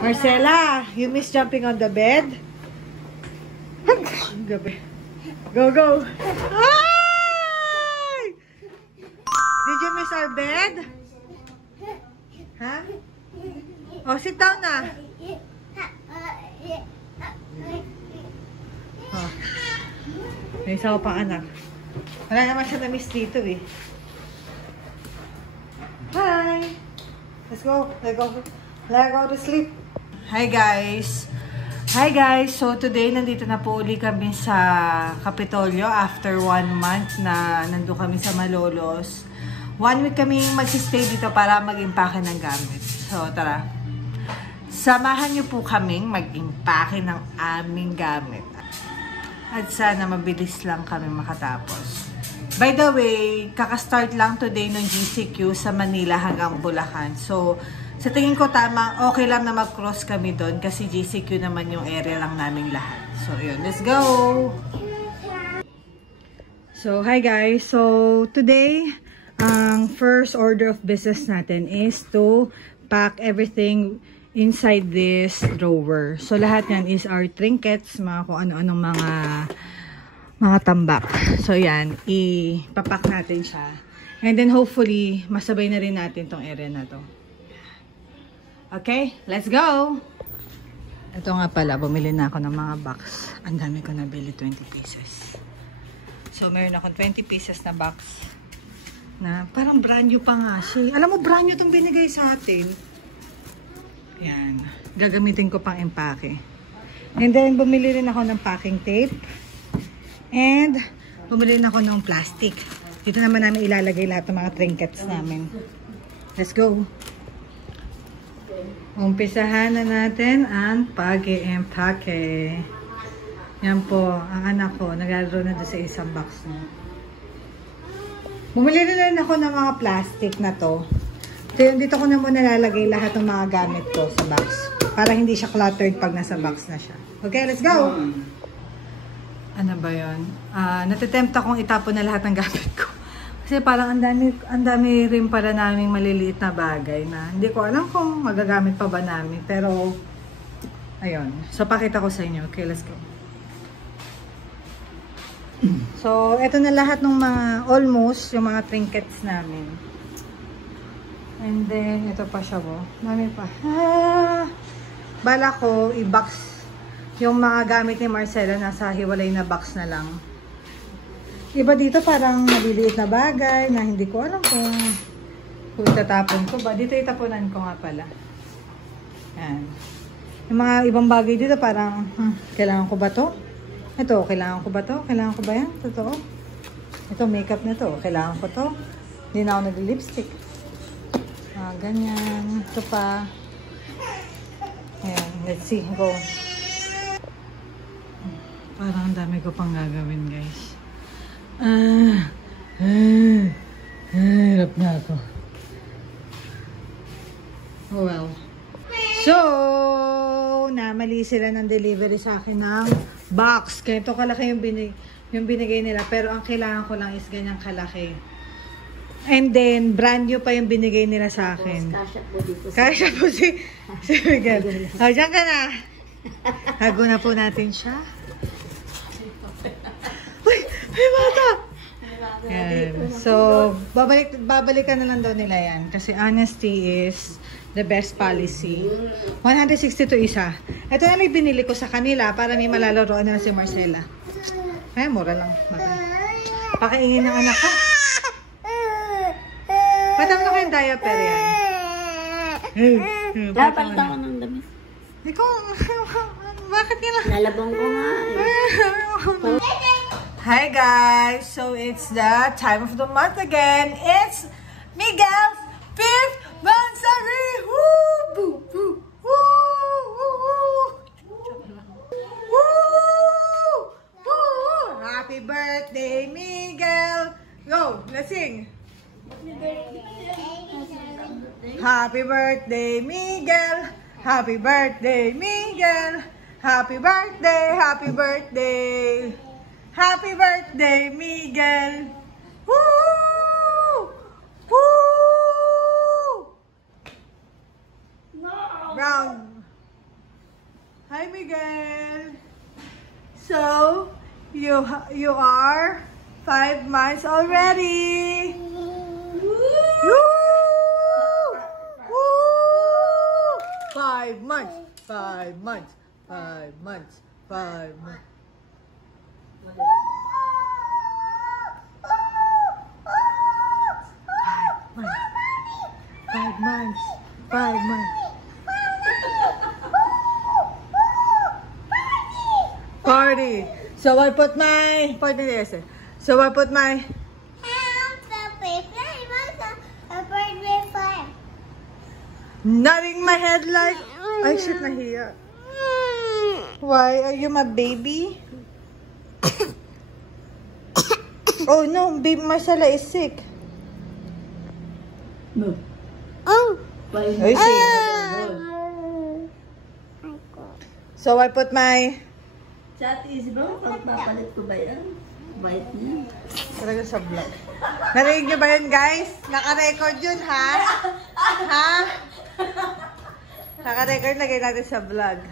Marcela, you miss jumping on the bed? Gabi. Go, go. Ay! Did you miss our bed? Huh? Oh, sit down na. Oh. May isa ko pang anak. Wala naman siya na-miss dito eh. Hi! Let's go. Let's go to sleep. Hi guys! Hi guys! So today, nandito na po uli kami sa Kapitolyo after 1 month na nandun kami sa Malolos. 1 week kami mag-stay dito para mag-impake ng gamit. So tara, samahan niyo po kaming mag-impake ng aming gamit. At sana mabilis lang kami makatapos. By the way, kakastart lang today ng GCQ sa Manila hanggang Bulacan. So, sa tingin ko tama, okay lang na mag-cross kami doon kasi GCQ naman yung area lang namin lahat. So, yun. Let's go! So, hi guys. So, today, ang first order of business natin is to pack everything inside this drawer. So, lahat yan is our trinkets, mga kung ano-anong mga tambak. So, yan. Ipapack natin siya. And then, hopefully, masabay na rin natin tong area na to. Okay, let's go! Ito nga pala, bumili na ako ng mga box. Ang dami ko nabili, 20 pieces. So, meron ako 20 pieces na box. Na parang brand new pa nga siya. Alam mo, brand new itong binigay sa atin. Yan. Gagamitin ko pang empake. And then, bumili rin ako ng packing tape. And, bumili rin ako ng plastic. Dito naman namin ilalagay lahat ng mga trinkets namin. Let's go! Umpisahan na natin ang pag-i-empake. Yan po, ang anak ko, naglalaro na doon sa isang box na. Bumili rin ako ng mga plastic na to. Dito ko na muna lalagay lahat ng mga gamit ko sa box. Para hindi siya cluttered pag nasa box na siya. Okay, let's go! Ano ba yun? Natitempt akong itapon na lahat ng gamit ko. Kasi parang ang dami rin pala naming maliliit na bagay na hindi ko alam kung magagamit pa ba namin. Pero, ayun. So, pakita ko sa inyo. Okay, let's go. So, eto na lahat ng mga, almost, yung mga trinkets namin. And then, ito pa siya po. Dami pa. Bala ko, i-box yung mga gamit ni Marcela nasa hiwalay na box na lang. Iba dito parang maliliit na bagay na hindi ko alam kung itatapon ko ba. Dito itapunan ko nga pala. Yan. Yung mga ibang bagay dito parang, kailangan ko ba to? Ito, kailangan ko ba to? Kailangan ko ba yan? Totoo? Ito, makeup na to. Kailangan ko to? Hindi na ako nag-lipstick. Ganyan. Ito pa. Ayan, let's see. Go. Parang ang dami ko pang gagawin, guys. Hirap na ako. Oh well. So, namali sila ng delivery sa akin ng box. Kaya ito kalaki yung binigay nila. Pero ang kailangan ko lang is ganyang kalaki. And then, brand new pa yung binigay nila sa akin. Kasya po si Miguel. O, dyan ka na. Hago na po natin siya. Uy, may bata! Yan. So, babalikan na lang daw nila yan. Kasi honesty is the best policy. 162 isa. Ito na may binili ko sa kanila para may malalaroan na si Marcela. Ay, mura lang. Pakaingin ng anak ko. Patam na kayong diaper yan. Dapat ako ng damit. Ikaw, bakit nila? Lalabang ko nga. Hi guys! So it's the time of the month again. It's Miguel's 5th monthsary! Woo! Boo! Boo! Woo! Woo! Woo! Woo! Happy birthday, Miguel! Go! Let's sing! Happy birthday, Miguel! Happy birthday, Miguel! Happy birthday! Happy birthday! Happy birthday, Miguel! Woo! Woo! No! Brown. Hi, Miguel. So, you are 5 months already. Woo! Woo! 5 months. 5 months. 5 months. 5 months. 5 months. 5 months. Party. So I put my nodding my head like I should not hear. Why are you my baby? Oh no, baby Marcella is sick. No. Oh. I see. So I put my Chat is ba? Pagpapalit ko ba yan? Bait niya. talaga sa vlog. Narinig niyo ba yun, guys? Naka-record yun, ha? Ha? Naka-record, lagay natin sa vlog.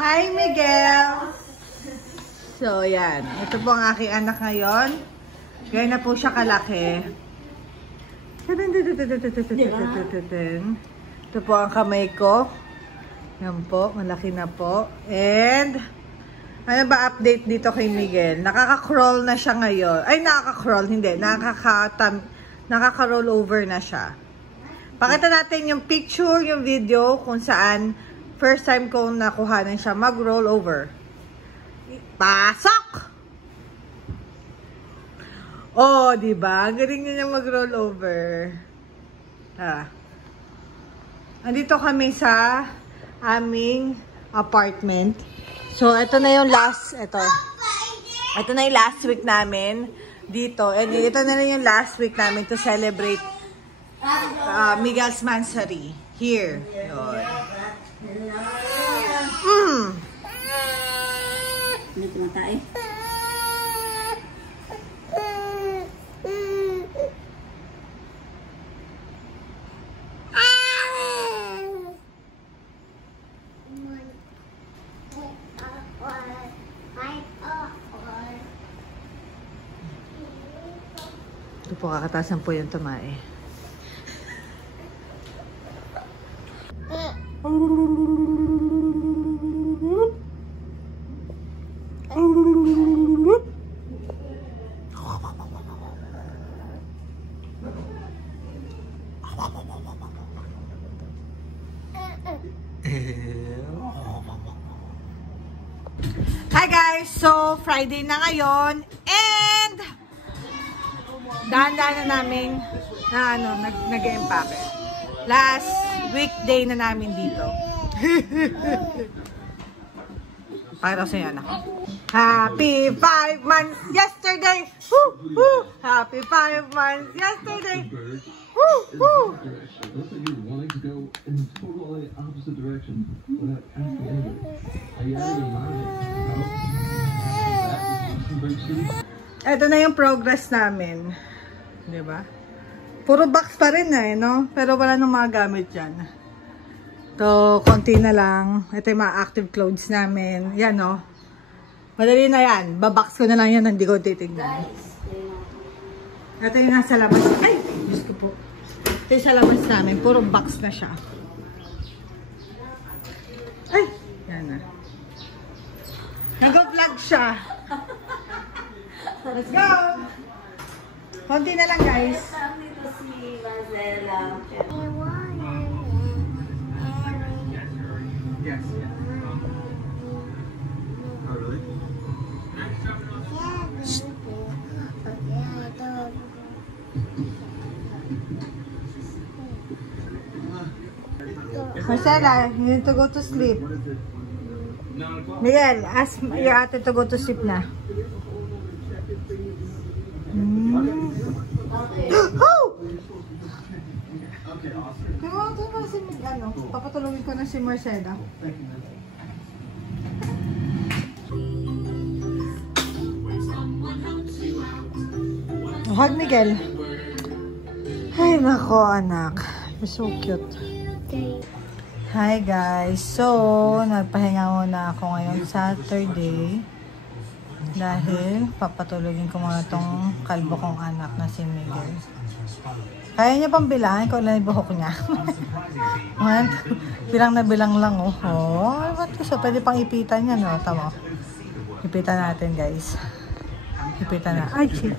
Hi, Miguel! So, yan. Ito po ang aking anak ngayon. Gaya na po siya kalaki. Ito po ang kamay ko. Yan po, malaki na po. And, ano ba update dito kay Miguel? Nakaka-crawl na siya ngayon. Ay, nakaka-crawl, hindi. Nakaka-roll over na siya. Pakita natin yung picture, yung video, kung saan first time kong nakuhanan siya mag-roll over. Pasok! Oh, diba? Galing niya mag-roll over. Andito kami sa aming apartment. So, ito na yung last week namin dito. And ito na rin yung last week namin to celebrate Miguel's Mansari here. Dito na tayo. Ito po, kakatasan po yung tumae. Hi guys! So, Friday na ngayon and dahan-dahan na namin na nag-empake. Last weekday na namin dito. Pakita ko sa inyo, anak. Happy 5 months yesterday! Woo! Woo! Happy 5 months yesterday! Woo! Woo! Ito na yung progress namin. Diba? Puro box pa rin no? Pero wala nang mga gamit dyan. Ito, konti na lang. Ito yung mga active clothes namin. Yan, no? Madali na yan. Babox ko na lang yan. Hindi ko titignan. Ito yung nasa labas. Ay! Diyos ko po. Ito yung sa labas namin. Puro box na siya. Ay! Yan na. Nag-vlog siya. Let's go! Konti na lang, guys. Yes. Oh, really? Marcella, you need to go to sleep. Miguel, ask your ate to go to sleep na. Papatulungin ko na si Marcella. Hug Miguel. Ay nako anak. You're so cute. Hi guys! So, nagpahinga muna ako ngayong Saturday dahil papatulogin ko muna tong kalbo kong anak na si Miguel. Kaya niya pang bilangin kung ilan yung buhok niya. Bilang na bilang lang oh. Oh, ba't kasi pwede pang ipitan yan oh. Tama. Ipitan natin guys. Ipitan na. Ay, shit.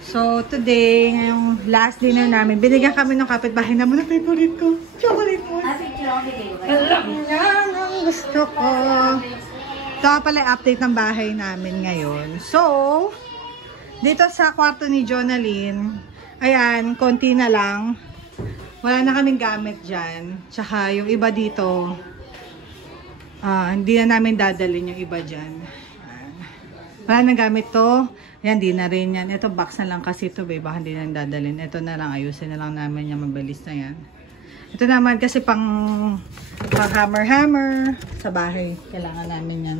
So, today, ngayong last dinner namin, binigyan kami ng kapitbahay na muna favorite ko. Chocolate mo. Alam niya ang gusto ko. Ito pala yung update ng bahay namin ngayon. So, dito sa kwarto ni Jonalyn, ayan, konti na lang. Wala na kaming gamit dyan. Tsaka yung iba dito, hindi na namin dadalhin yung iba dyan. Ayan. Wala na gamit to. Yan, di na rin yan. Ito, box na lang kasi ito, babe. Baka hindi na dadalhin. Ito na lang, ayusin na lang namin yan. Mabilis na yan. Ito naman kasi pang hammer-hammer sa bahay. Kailangan namin yan.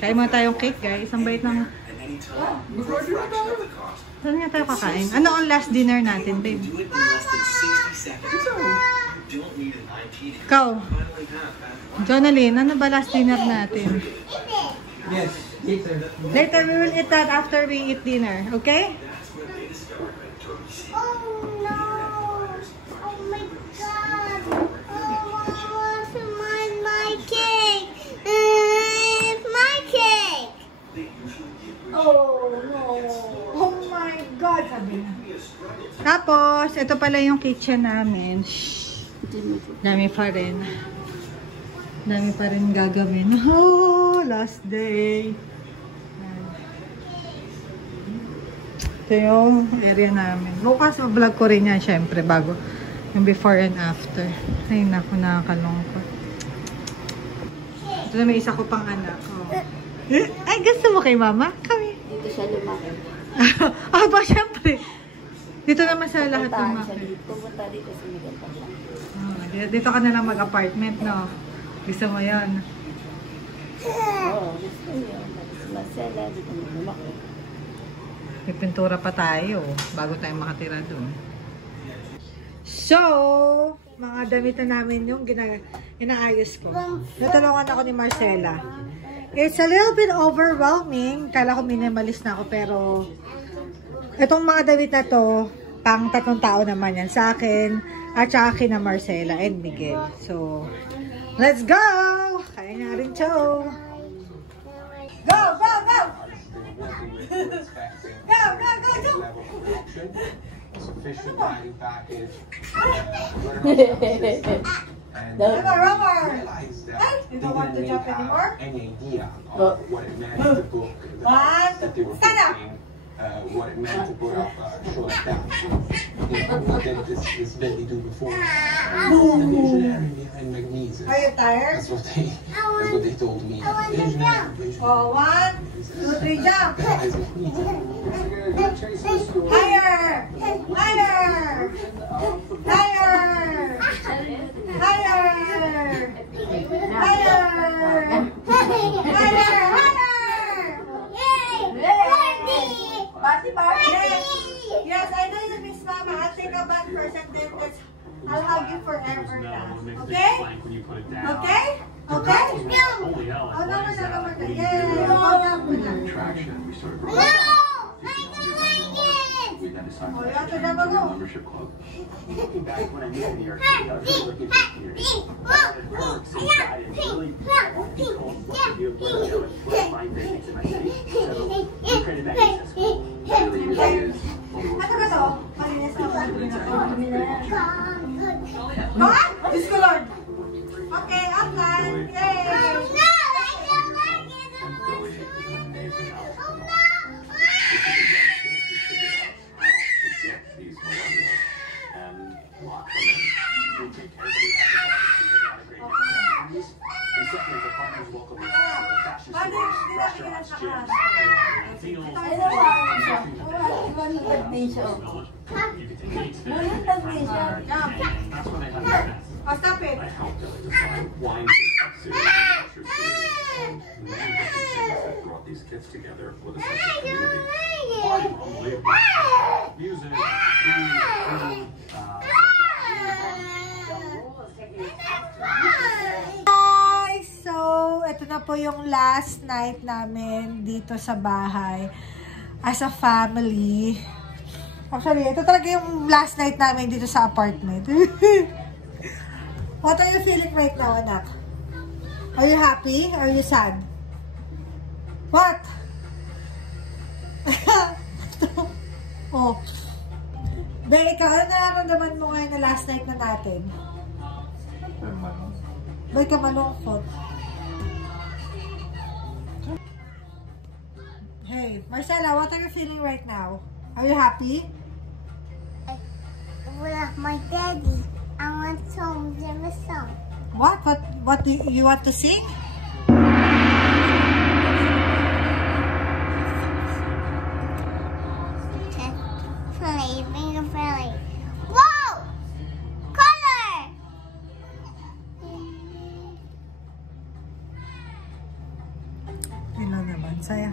Kain muna tayong cake, guys. Ang bait ng... Saan nga tayo kakain? Ano ang last dinner natin, babe? Ikaw, Jonalyn, ano ba last dinner natin? Yes. Later, we will eat that after we eat dinner. Okay? Oh no! Oh my god! Oh, I want my cake! My cake! Oh no! Oh my God! Sabi na. Tapos, ito pala yung kitchen namin. Shhh. Dami pa rin. Dami pa rin gagawin. Oh, last day. Ito yung area namin. Bukas, vlog ko rin yan, syempre, bago. Yung before and after. Ay, naku, nakakalungkot. Ito na may isa ko pang anak. Oh. Ay, gusto mo kay mama? Kami. Dito siya lumaki. Ba, syempre. Dito naman sa lahat lumaki. Pupunta dito sa Miguel pa siya. Oh, dito ka na lang mag-apartment, no? Gusto mo yan? Oo, gusto niyo. Masela, dito mo lumaki. May pintura pa tayo bago tayo makatira doon. So, mga damit na namin yung inaayos ko. Natulungan ako ni Marcela. It's a little bit overwhelming. Kala ko minimalist na ako pero itong mga damit na to, pang 3 tao naman yan. Sa akin at saka kina Marcela and Miguel. So, let's go! Kaya na rin chow! Go! Go! Go! Go, go, go, go! Sufficient value package. Rubber! Realized that Hey, you don't want to jump anymore? any idea of what it meant to book that they were booking, what it meant to put up a show like that. What did this lady do before? The visionary behind Magnesium. Are you tired? That's what they told me. Visionary. Oh, 1, 2, 3, jump! Guys, Magnesium. Higher! Higher! Higher! Higher! Higher! Higher! Party, party! Yes, I know you miss Mama. I'll take a bath first and then I'll hug you forever now. Okay? Okay? Okay? Oh, no, yeah. Attraction. We started No! I don't like it! we then decided Oh, to you have to join double the go. membership club. Looking back when I moved to New York City, I was really looking for community. I wanted to work inside and really want to be told what to do, where to go, and where to find great things in my city. So we created that access school. It really is Ano ba to? Malinis na ba? What? Diyos ko, Lord. Okay, outline. Yay! No! I don't like it! I don't want to. Oh no! Oh, stop it. I helped design wine that brought these kids together with a sense of community. Party, unbelievable. Music, food, po yung last night namin dito sa bahay as a family. Actually, ito talaga yung last night namin dito sa apartment. What are you feeling right now, anak? Are you happy? Are you sad? What? Oh. Be, ikaw, ano nararamdaman mo ngayon na last night na natin? Ba't ka malungkot? Hey, Marcella, what are you feeling right now? Are you happy? With my daddy, I want to sing a song. What do you want to sing? Wow! Color! Yun lang naman, saya.